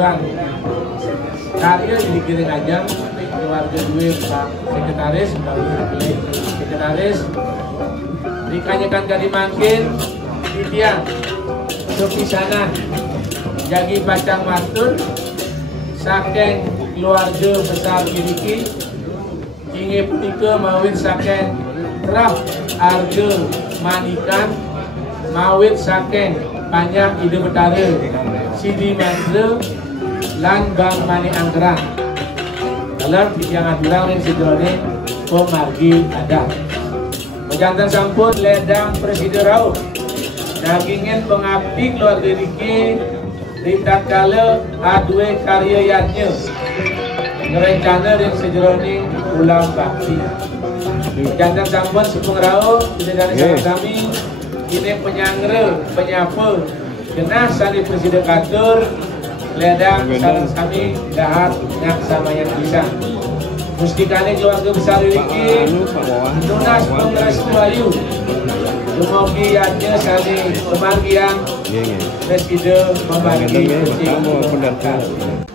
aturan karya dikirim aja keluarga duit Pak Sekretaris Sekretaris dikanyakan kali makin titian sepisanan jagi pacang matun saking keluarga besar miliki ingin punika mawin saking raf arga manikan mawin saking panjang ide betara Sidi Mandra lan Bang Mani Anggerang dalam yang aturan yang sejauhnya pemargi ada menjantan sampun ledang Presiden Raul dagingin pengabdi keluarga Riki rintat kala adwe karya yatnya ngerencana yang sejauhnya ulang bakti menjantan sampun sepung Raul tidak dari kami ini penyangre penyapa kena sani Presiden Katur ledang sarang kami dahat nak sama yang bisa mustikane keluarga besar Riki tunas pengrestu ayu Dumogi yatnya sani pemargian Presiden membagi kucing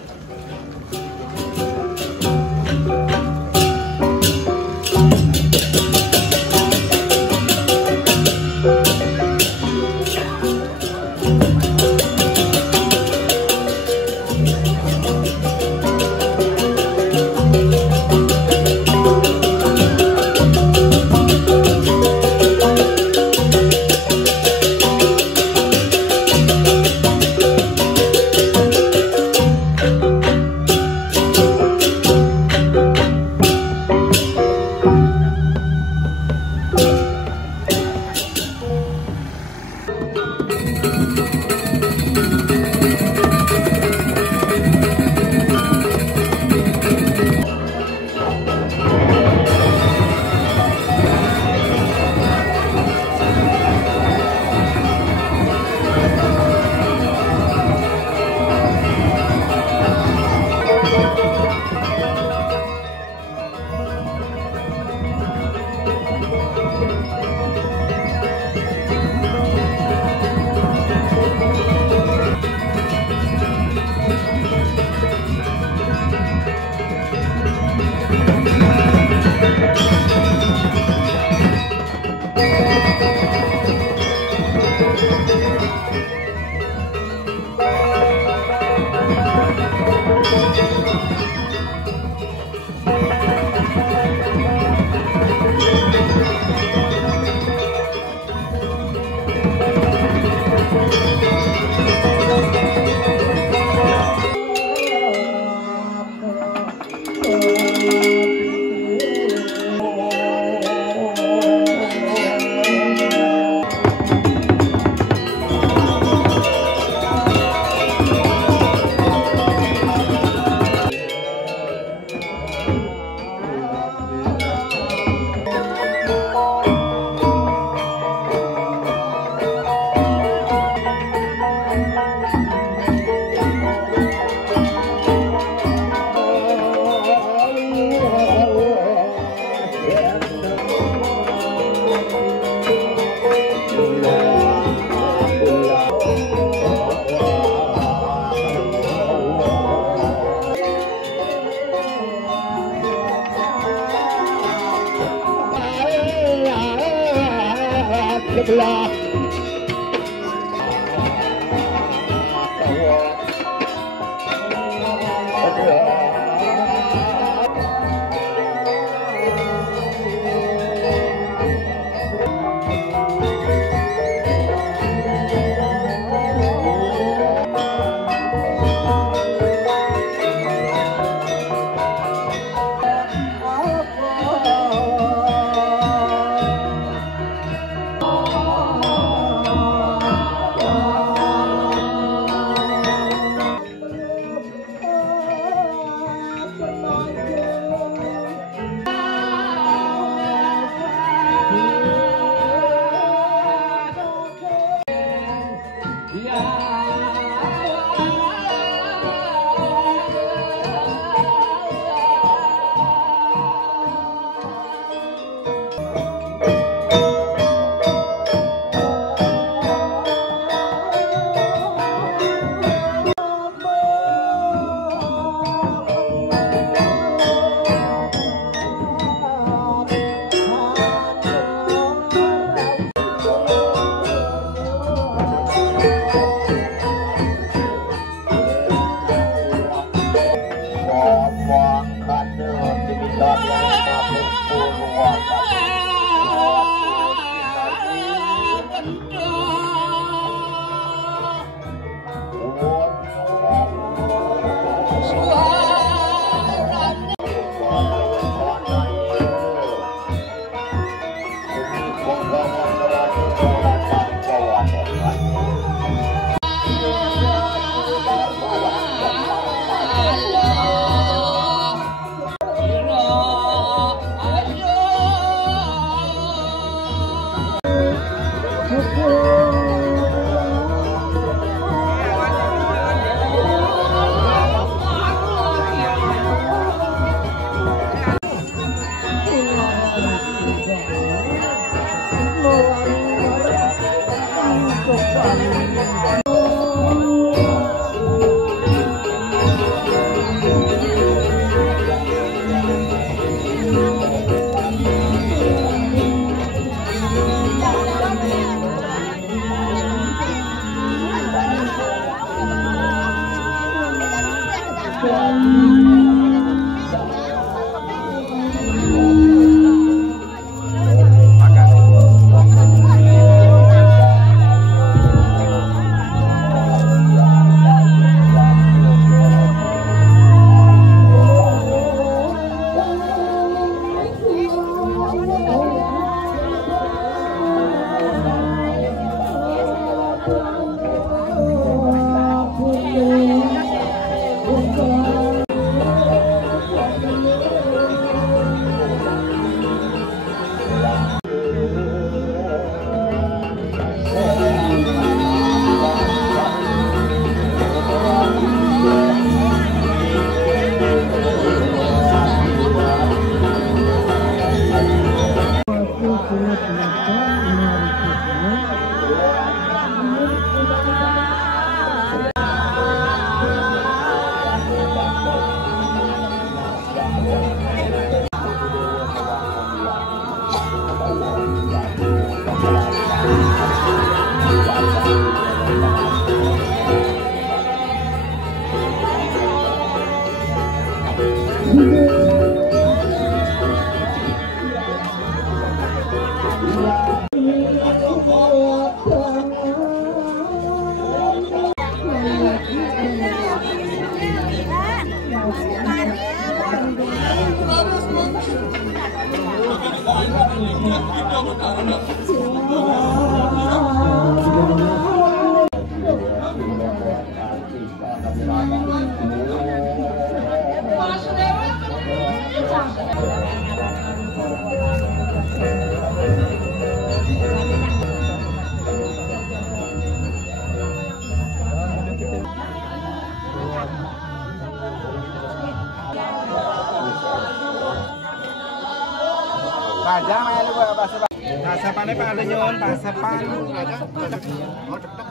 Pajang mah lu bahasa pasapane Pak ada nyon pasapan ada cocok. Oh cocok.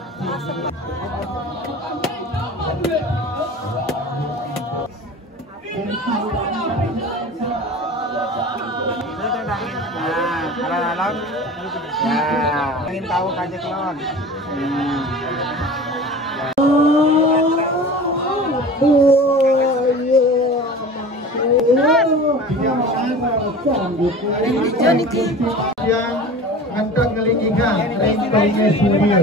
Nah, alam ya, ingin tahu kajek lon. Yang angkat ngelingingan ringnya Surya.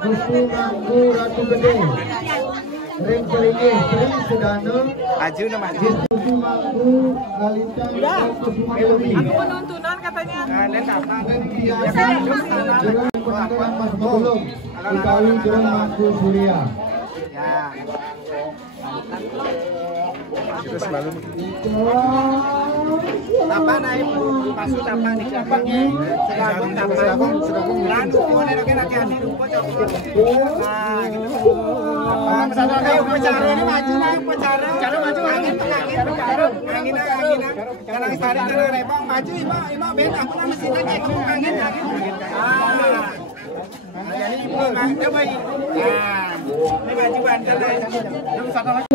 Kustu Mangku Ratu Gede. Ring kelingin Sri Sudana. Maju na maju. Kustu Mangku Galintang Kustu Dewi. Aku penontonan katanya. Dan apa? Ring biasa Jurang Penanggalan Mas Begulung. Dikawin Jurang Mangku Surya. Ya. Terus malu. Tapa naik masuk tapa di belakangnya. Selagung tapa. Selagung. Lalu boleh lagi hati rupa coba. Nah, gitu. Apa misalnya kayak upacara ini maju lah upacara. Cara maju angin angin. Karena tarik karena rebang maju ima ben aku nama mesin aja kamu angin. Ah. Jadi ibu enggak coba. Nah, ini majuan kan. Terus satu lagi.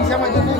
Bisa maju nih.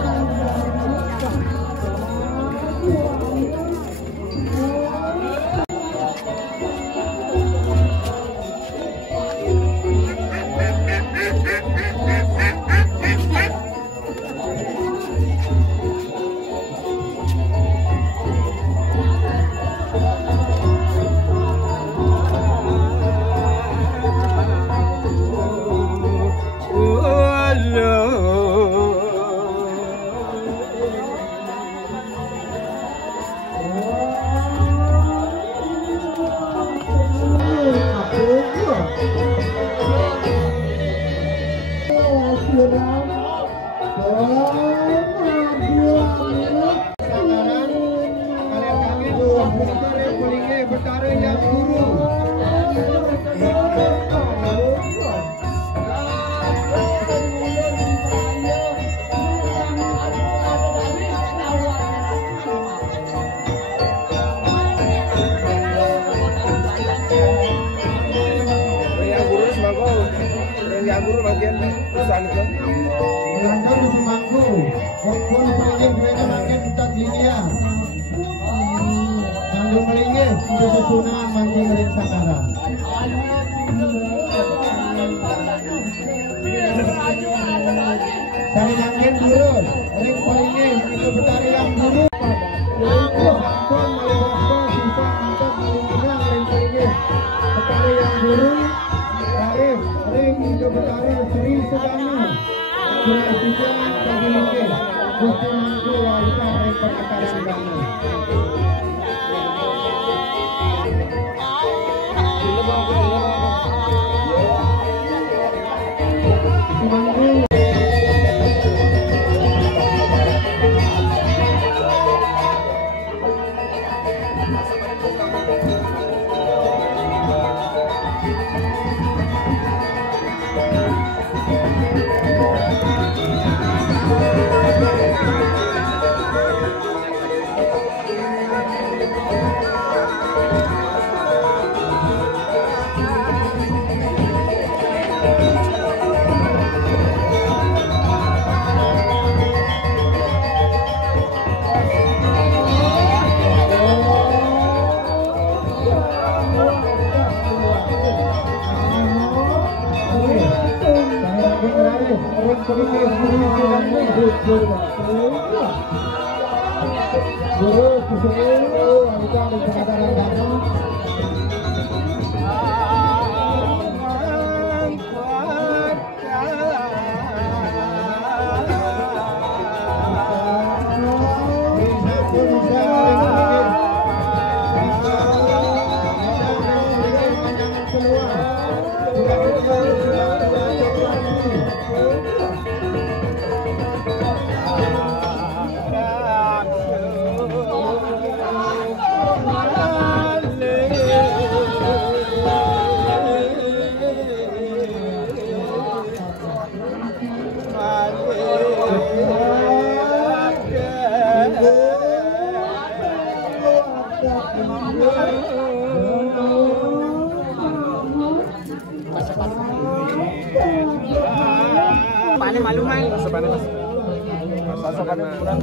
Guru bagian perusahaan itu. Melanggar di Semangku, Kokon Pelingin Duena Makin Utak Linia. Nanggung Melingin, sudah susunan Makin Ring Sakara. Sari Makin Guru, Ring Pelingin, itu Betari yang Guru. Kokon Melingin, sisa Angkat Melingin, Ring Pelingin. Betari yang Guru. Ring itu Betari Sri Sugana Kurasian Kagilike Gusti Mangku Walika Ring Perkara Sugana Mangku Panen malu main. Panen kurang.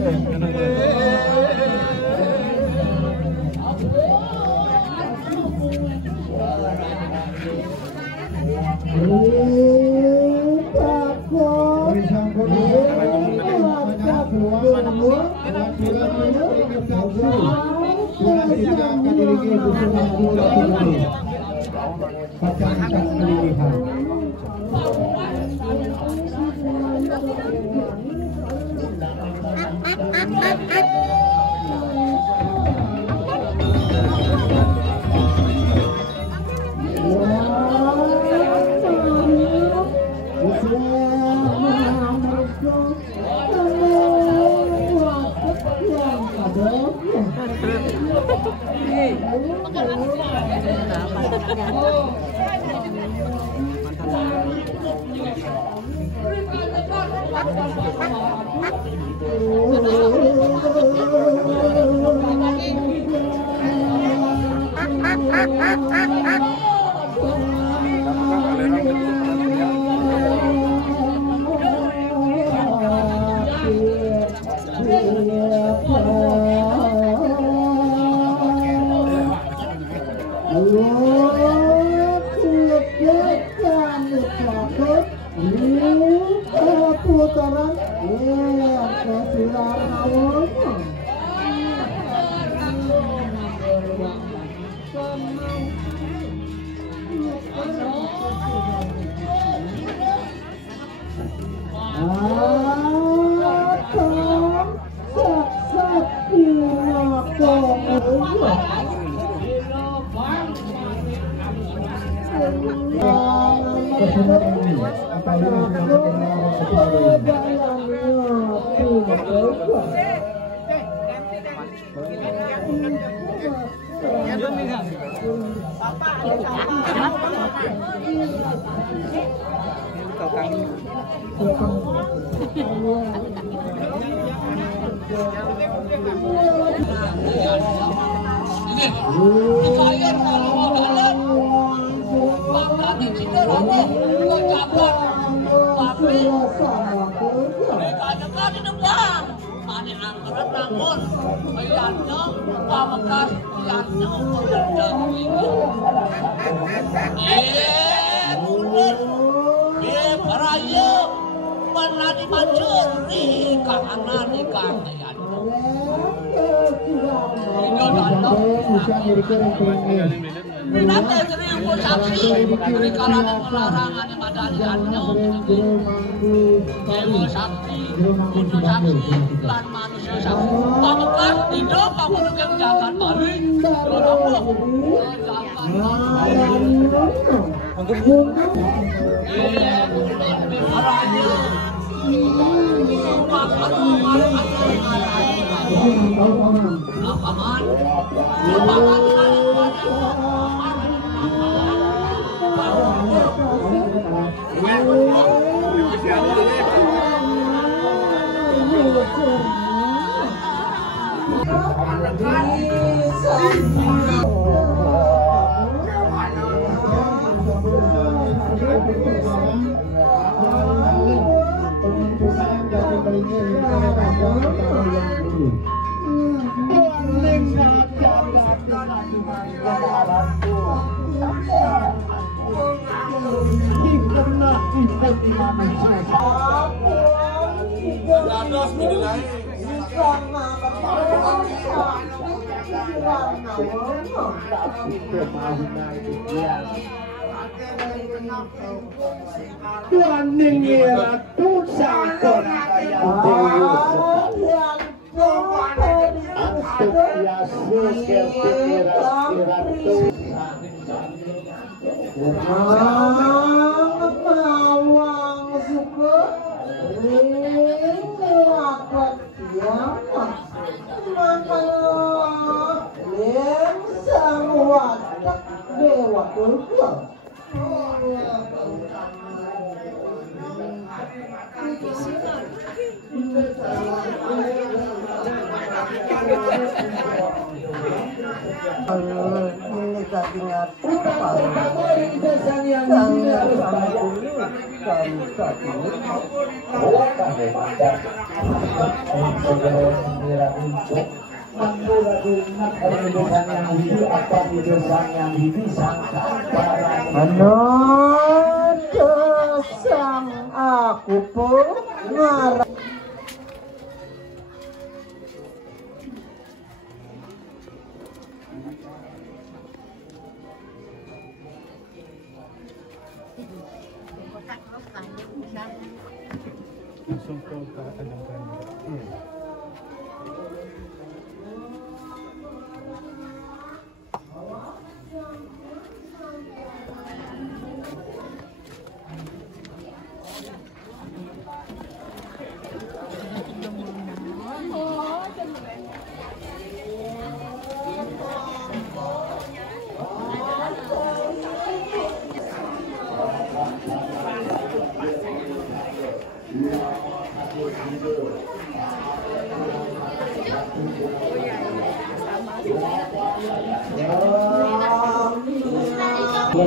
Aku pun ngarang. Langsung ke kandang kandang.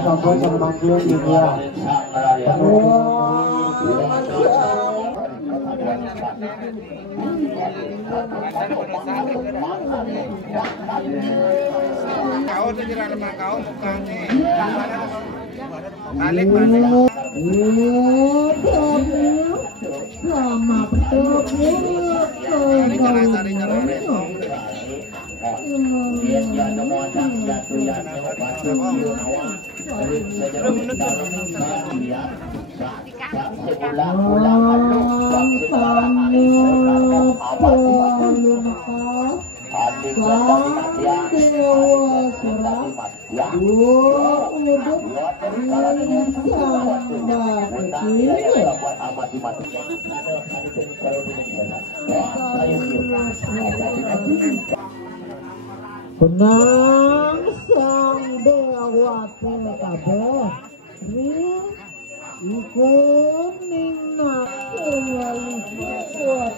Sampun kemanggil juga. Kau tuh jalan sama kau mukanya. Balik balik. Benang sang dewa kabeh ikut nina kuat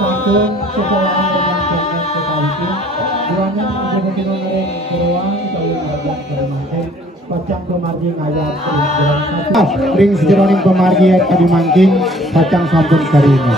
sampun sekolah dengan konten sekali buangan menjadi nomor beruang kalau ada bermain pacang pemargi ngayat ring sejeroning pemargi tadi mangking pacang sampun karina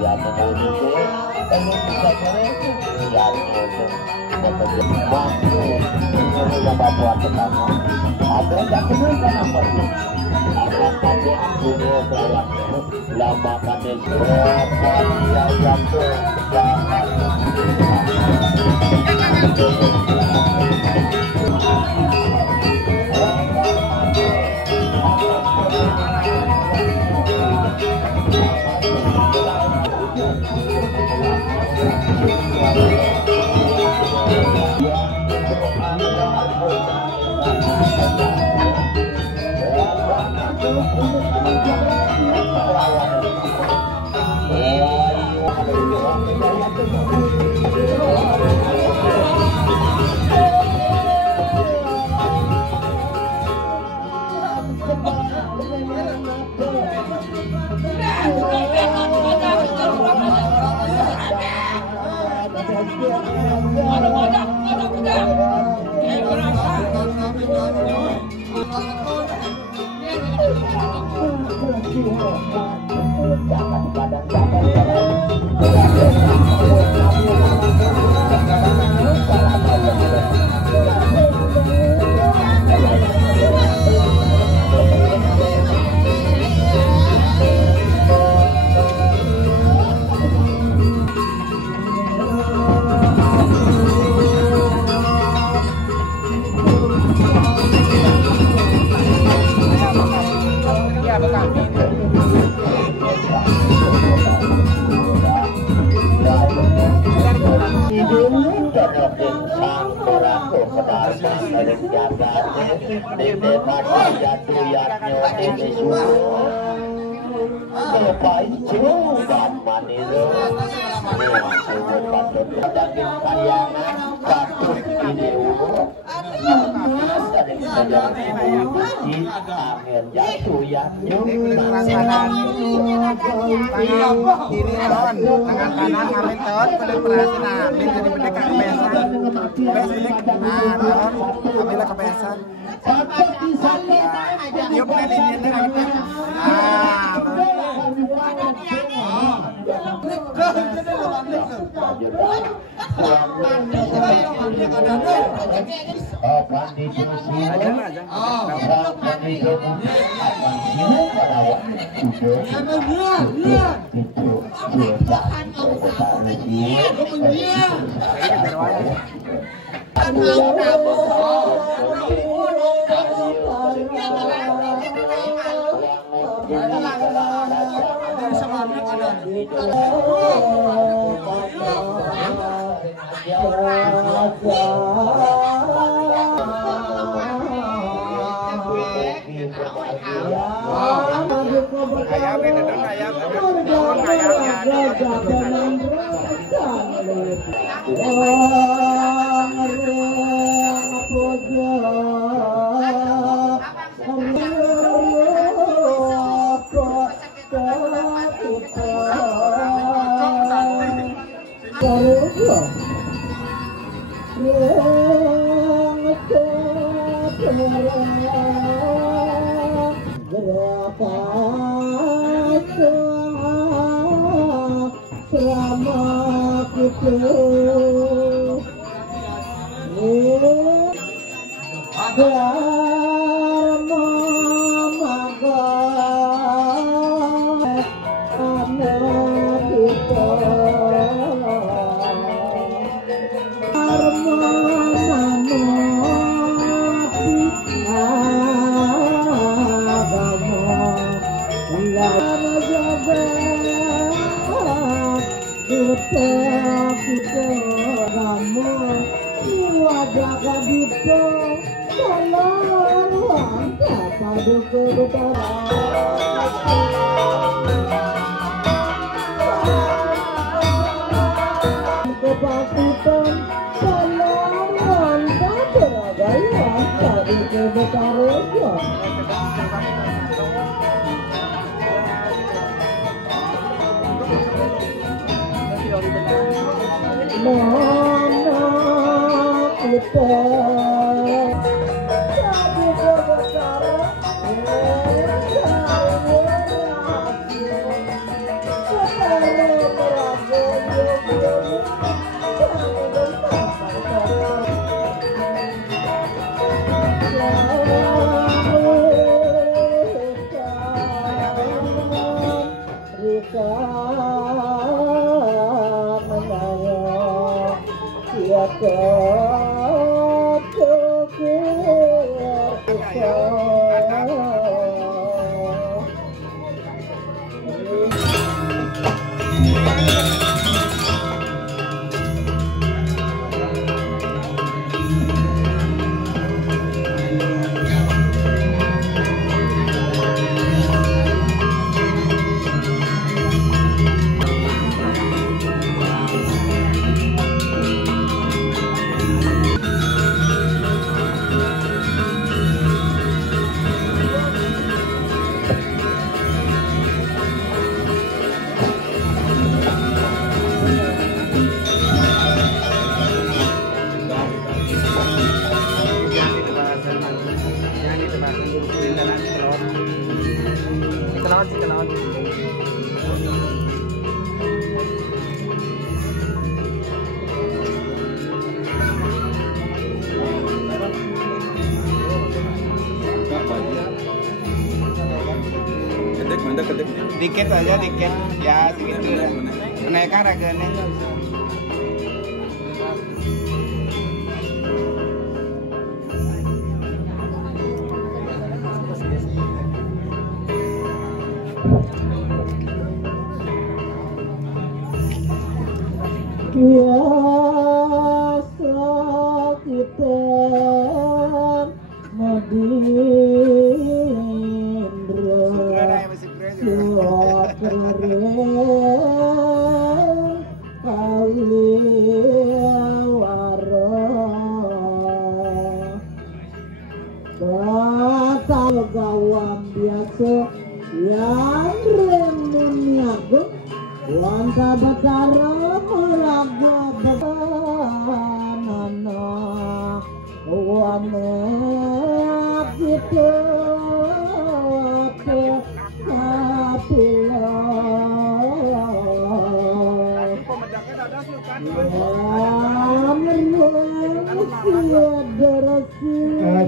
dia mengurusi pengen bisa beres ya itu waktu menurut Papua pertama ada tak kenal nomor akan kami dunia selawat lama kami berapa yang jatuh Kiri on, tangan kanan ambil ton, kulit perasan ambil jadi benda kebesan. Nah, ton, ambillah kebesan. Yuk ini lagi. Kita Dikit aja, dikit ya, segitu ya. Kenaikan harganya. Biasa kita Madindra Sokare Kaliwara Batal gawang biasa yang remuniago Wanta Batara Mulaga Batanana Wana kita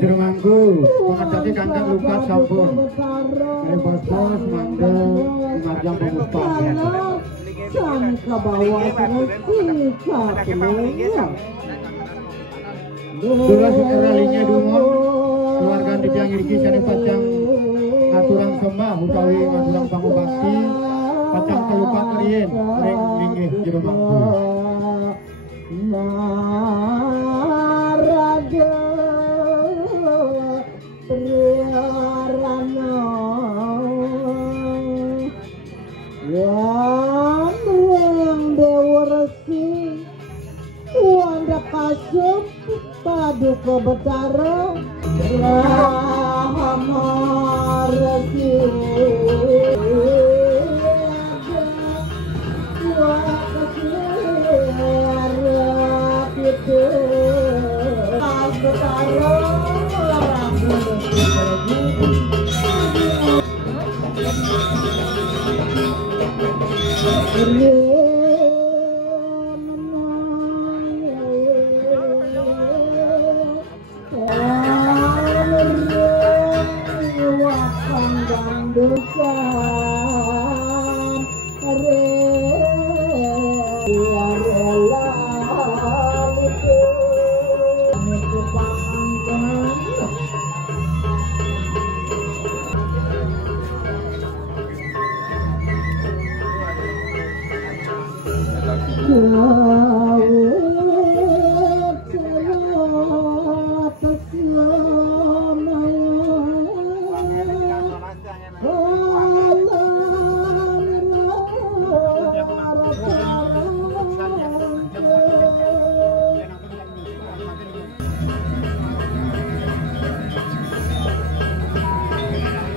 Juru Manggu, pemerintah Kandang Lukas Sampun, Bos Mandel, Majang Pemuspahan. Sang ke bawah Durasi ralinya Dumon, keluarga di Tiang Irki Sani Pacang Aturang Sembah, utawi Aturang Pangubakti, Pacang Kelupak Rien, Ring Linggih Juru Manggu. Naraja Priarana yang Dewa Resi Wanda Kasup Paduka Betara Rahama Resi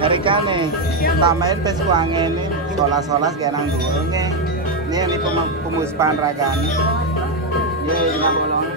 Harikane, tambahin tes uangnya ini, solas-solas genang dulu nih. Ini pemuspahan ragani. Ini nggak bolong.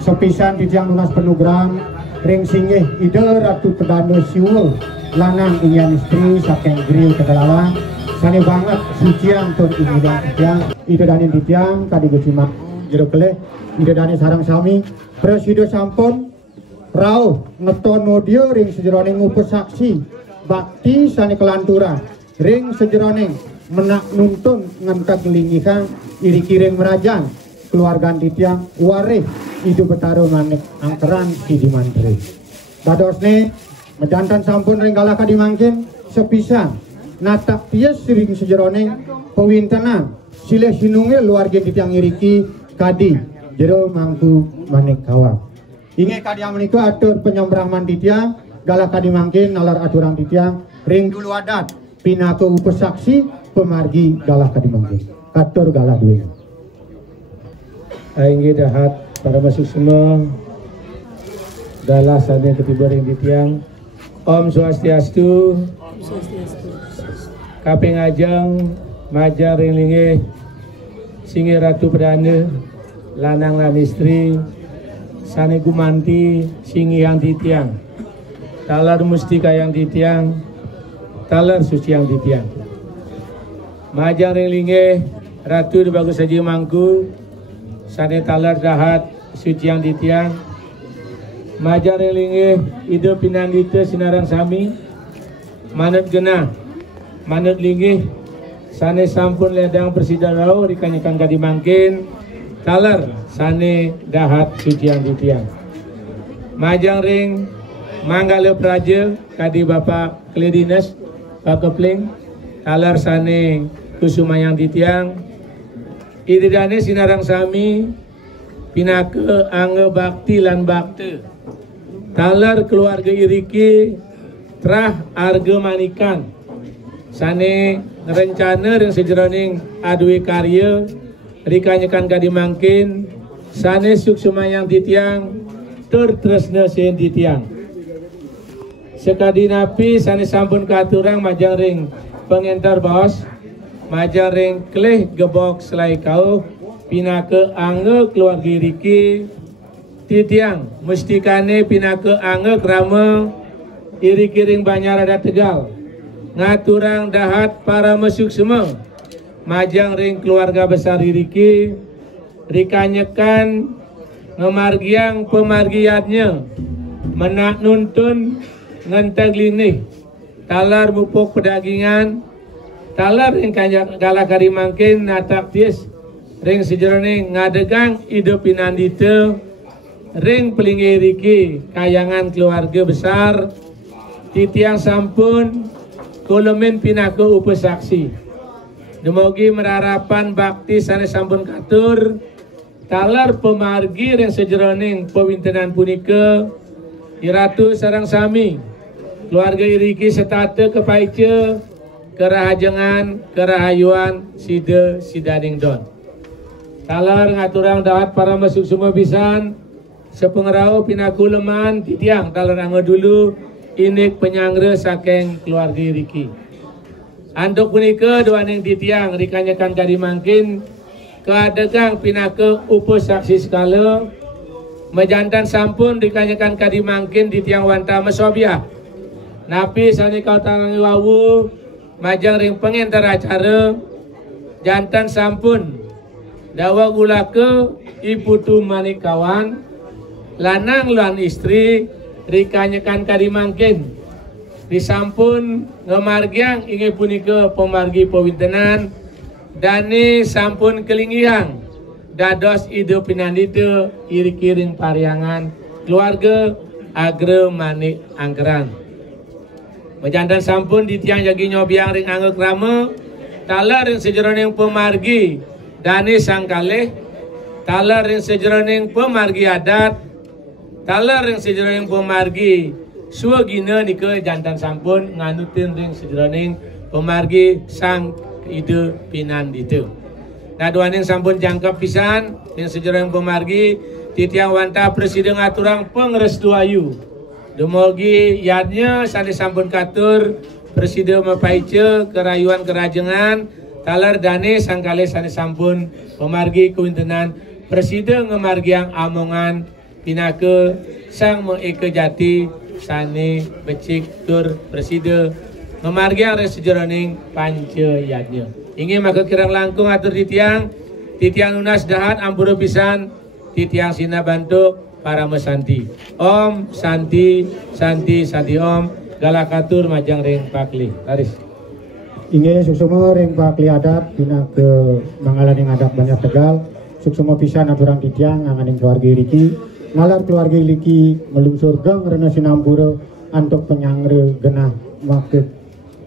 Sepisan di tiang lunas penugram ring singgih ide Ratu Perdana Siwul lanang ingin istri saking grill kedalawan sane banget sucian tun ini dan tiang ide danin di tiang tadi gesimak jero keleh ide danin sarang sami presido sampun rauh ngetono dia ring sejeroning ngupes saksi bakti sane kelantura ring sejeroning menak nuntun ngentak lingihan iri kiring merajang keluarga titiang warih hidup betaru manik angkeran Sidi Mantri dadosne medantan sampun ring galaka dimangkin sepisan natak tias ring sejeroning pewintenan silih sinunge luarga titiang iriki kadi jero mangku manik kawat inge kadi menika atur penyombrang manditiang galaka dimangkin nalar aturang titiang ring dulu adat pinaka upes saksi pemargi galaka dimangkin atur galak duwe Ainggi dahat para masuk semua dalah sadnya ketiba ring ditiang Om Swastiastu kaping ajeng majar ring linggih singi Ratu Perdana lanang lan istri sane gumanti singi yang ditiang talar mustika yang ditiang talar suci yang ditiang majar ring linggih Ratu dibagus saja mangku sane talar dahat suci yang ditiang majar elinge ide pinandita sinarang sami manut genah manut linggih sane sampun ledang persidarau dikanyakan kadi mangkin talar sane dahat suci yang ditiang majang ring manggala praja kadi Bapak Kledinas Pak Kepling talar sane kusuma yang ditiang idedane sinarang sami pinake angge bakti lan bakte talar keluarga iriki trah arga manikan sane rencana dan sejeroning adui karya rikanyakan kadi mangkin sane suksuma yang ditiang tur tresna sen ditiang sekadi napi sane sampun katurang majang ring pengentar bos majang ring kleh gebok selai kau pinake angge keluarga iriki titiang mustikane pinake angge krama iriki ring Banyarada Tegal ngaturang dahat para mesuk semua majang ring keluarga besar iriki rikanyekan ngemargiang pemargiatnya menak nuntun ngenteg linih talar mupuk pedagingan talar ring galak karimangkin natak tiis ring sejeroning ngadegang hidup pinandita ring pelinggi riki kayangan keluarga besar titiang sampun kolomen pinake upes saksi demogi merarapan bakti sane sampun katur talar pemargi ring sejeroning pewintenan punika iratu sarang sami keluarga iriki setate kepaice kerahajengan kerahayuan sida sidaning don talar ngaturang dahat para masuk semua pisan sepengerau pinakuleman titiang talar anggo dulu inik penyangre saking keluarga iriki anduk punika doaning titiang rikanyakan kadi mangkin keadegang pinake upus saksi skala mejantan sampun rikanyakan kadi mangkin titiang wanta mesobiah napi sani kau tangangi wawu majang ring pengentar acara jantan sampun dawa gulake iputu manikawan lanang lan istri rikanyakan kadi mangkin disampun ngemargiang inge punika pemargi pewintenan dani sampun kelinggiang dados ide pinandita iri-kiring pariangan keluarga agre manik angkeran Mejantan sampun ditiang jagi nyobiang ring anggek rame, taler ring sejeroning pemargi dani sangkalih, taler ring sejeroning pemargi adat, taler ring sejeroning pemargi suwagina nike jantan sampun nganutin ring sejeroning pemargi sang ide pinan itu. Nah duaning sampun jangkep pisan ring sejeroning pemargi titiang wanta presiden ngaturang pengrestu ayu. Demogi yadnya sandi sampun katur presiden mapaice kerayuan kerajengan taler dane sangkale sandi sampun pemargi kewintenan presiden ngemargiang amongan pinake sang meke jati sani becik tur presiden ngemargiang resejeroning pance yadnya ingin maka kirang langkung atur titiang nunas dahat ampura pisan titiang sina bantuk para mesanti. Om Santi Santi Santi Om galakatur majang ring pakli. Taris. Inge suksuma ring pakli adat dina ke mangalaning adat banyak Tegal. Suksuma pisan aturan titiang nganganing keluarga Riki. Nalar keluarga Riki melungsur gang rena sinampura antuk penyangre genah waktu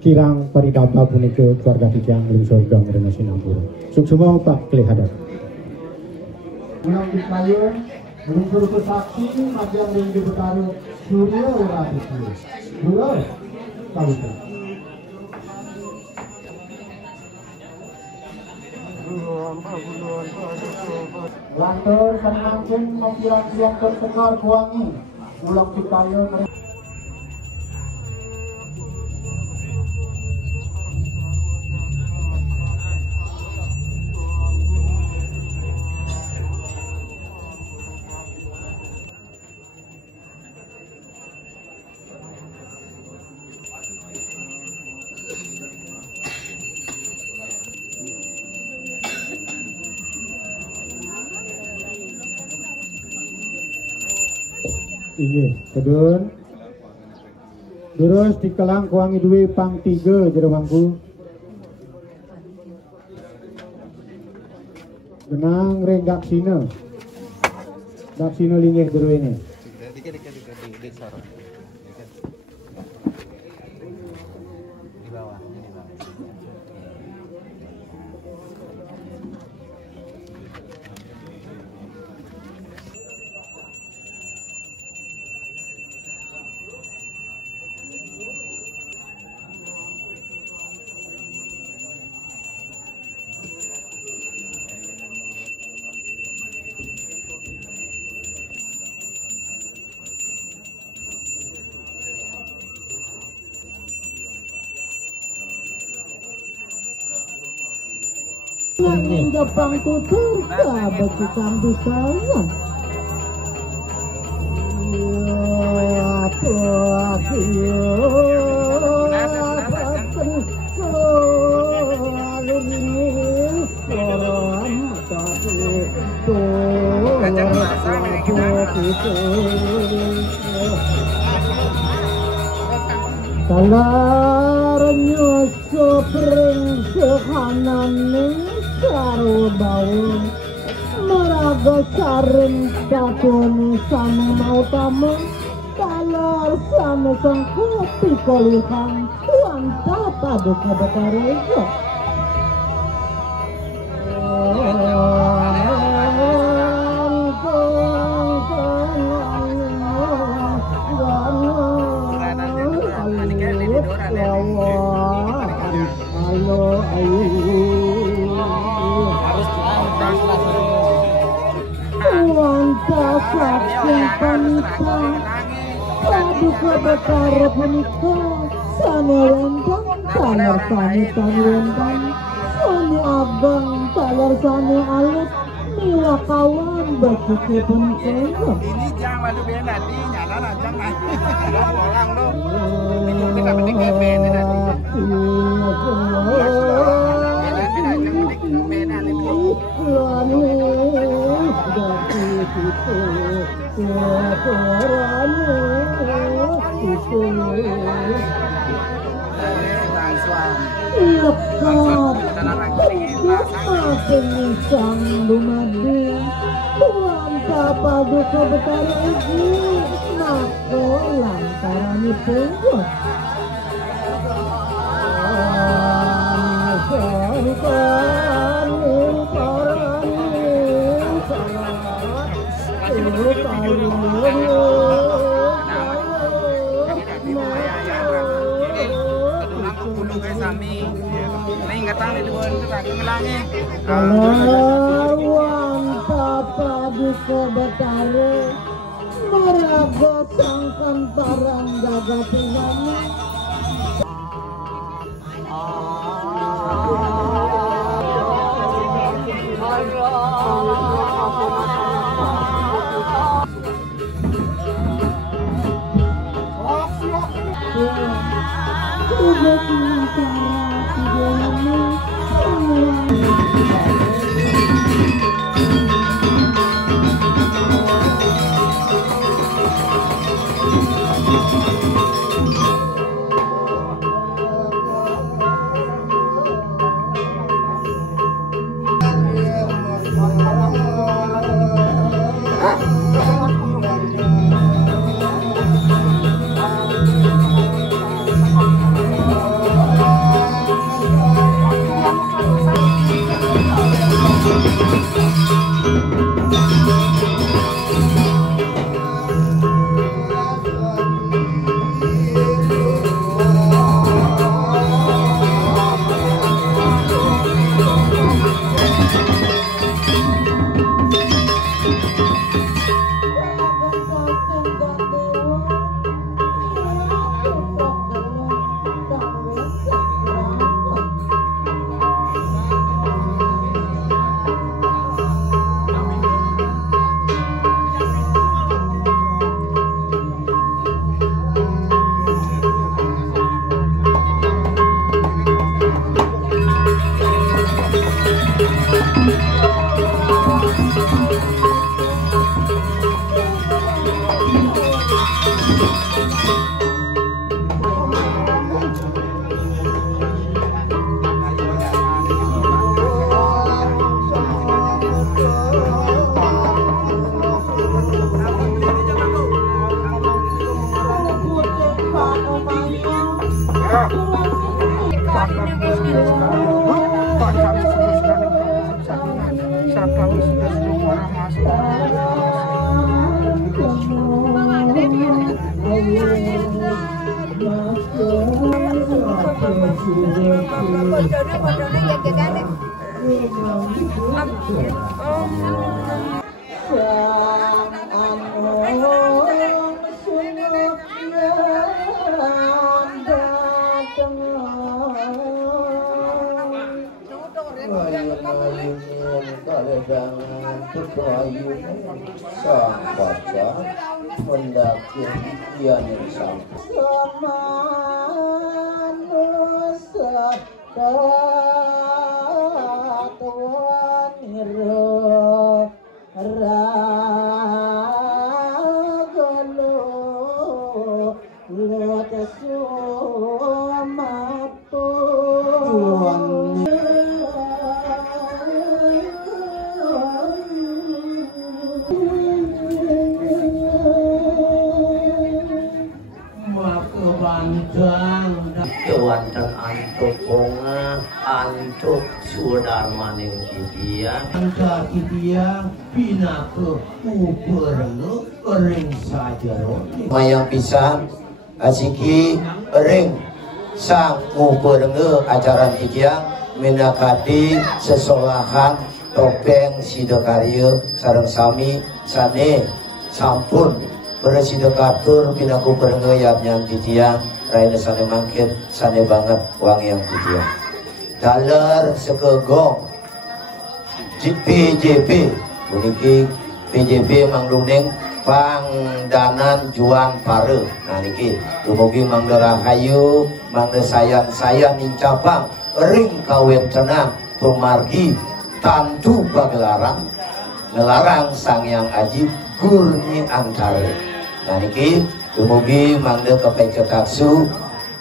kirang paridaba punika keluarga titiang melungsur gang rena sinampura. Suksuma pakli adat. Ulang dikayu meluncur ke saksi majang ring di Betaru Surya Raditya. Dulu tahu tak? Lantur senangkin mempiang-piang terkenal kuangi ulang dikayu. Iya, kedun. Terus dikelang kuangi duwe pang 3 jero mangku. Genang ring daksina. Daksina linggih dewe ini. Di bawah. Yang Jepang tutur bagi kambing saya. Kalarnya sepring sehanan karo bau meraga sareng katone sama mau tamu kalar sama sang kopi koluhan wanta paduk ngebetarejo paduka betara punika sane wendang talar sane wendang sane abang talar sane alit mila kawan bagi punika ini jang lalu biar nanti nyala lah jang orang lo kita penting kepen Sang dumadi wanta paduka betara iki mako lantaran penggot Lawan Padu Betare Maraga Sangkantaran Jagat Tingani. Kewantan antuk bunga, antuk sudar maning kibiang, angka kibiang pina ke uberenge ring sajaro. Mayang pisan asiki ring sang uberenge ajaran kibiang minakati sesolahan topeng sidokarya sareng sami sane sampun bersidokatur pina uberenge yatnyang kibiang. Raina sane mangkir, sane banget wangi yang tujuan. Dalar sekegong PJB, buniki PJB manglungning pangdanan juang pare. Nah niki, dumugi mangda rahayu, mangda sayan incapang, ring kawin tenang, pemargi tantu pagelaran, ngelarang sang yang ajib gurni antara. Nah niki, dumugi mangda kepecetaksu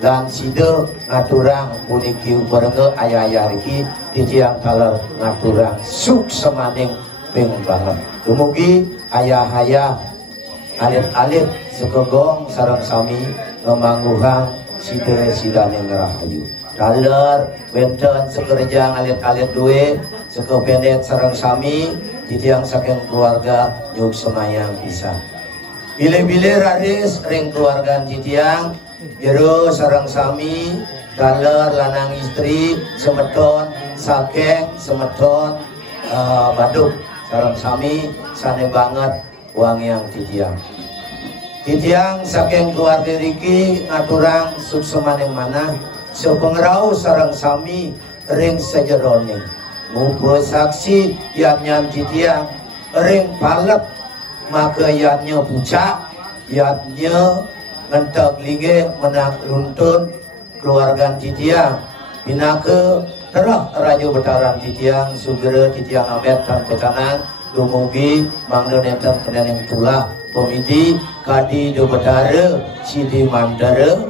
dan sida ngaturang puniki barenge ayah-ayah riki di tiang taler ngaturang suk semaning ping banget. Dumugi ayah-ayah alit-alit sekegong sareng sami memangguhang sida-sidane ngerahayu. daler wenten sekerja ngalit-alit duwe sekependet sareng sami titiang saking keluarga yuk semayang bisa bile-bile radis ring keluarga titiang jero sareng sami daler lanang istri semeton sakeng semeton baduk sareng sami sane banget uang yang titiang saking keluarga riki ngaturang suksemaning mana sepengerau sarang sami ring sejeroning ngumpul saksi yatnya titiang ring palep maka yatnya pucak yatnya mentak linge menang runtun keluarga titiang binake terah raja betaran titiang sugere titiang amet dan pecanang dumugi mangda nenten keneneng tulah komiti kadi do betara sidi mandara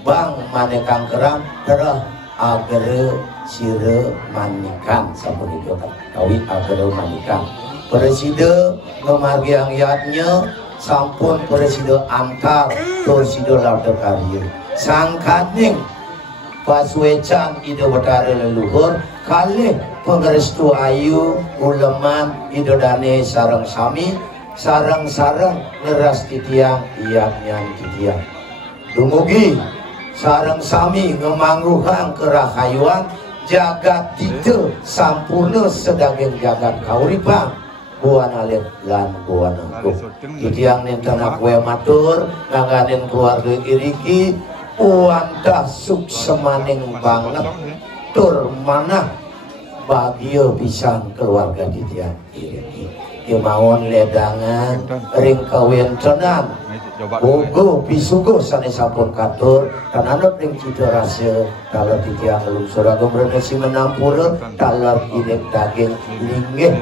bang manekang kerang terah agere sire manikan sapunika kawi agere manikan preside ngemargiang yatnya sampun preside antar preside lauder karya sangkaning paswecan ide betara leluhur kalih pengerestu ayu uleman ide dane sarang sami sarang-sarang neras titiang iaknya titiang dumugi sarang sami ngemangruhang kerahayuan jagat itu sampurna sedaging jagat kauripan buana let lan buana ku titiang nentana kue matur nganganin keluarga iriki uantah suksemaning banget tur manah bahagia pisan keluarga titiang iriki kemauan ledangan ring kawentenan bogo bisugo sane sampun katur kan anut ring cita rasa kalau titiang lungsur agung bernasi menampura talar inek daging linggih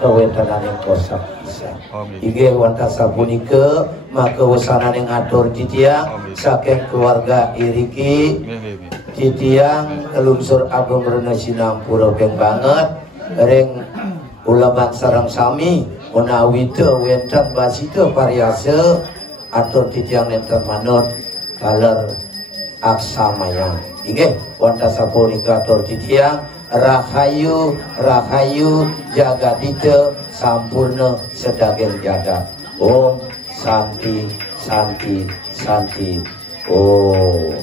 kawentenan yang kosak bisa inggih wantasa punika maka wesanan yang atur titiang saking keluarga iriki titiang lungsur agung bernasi nampura beng banget ring ulaman sarang sami menawita wenten basita variase atur titiang nenten manut kaler aksamaya inggih wonten sapunika atur titiang rahayu jagadita sampurna sedaging jagat om santi om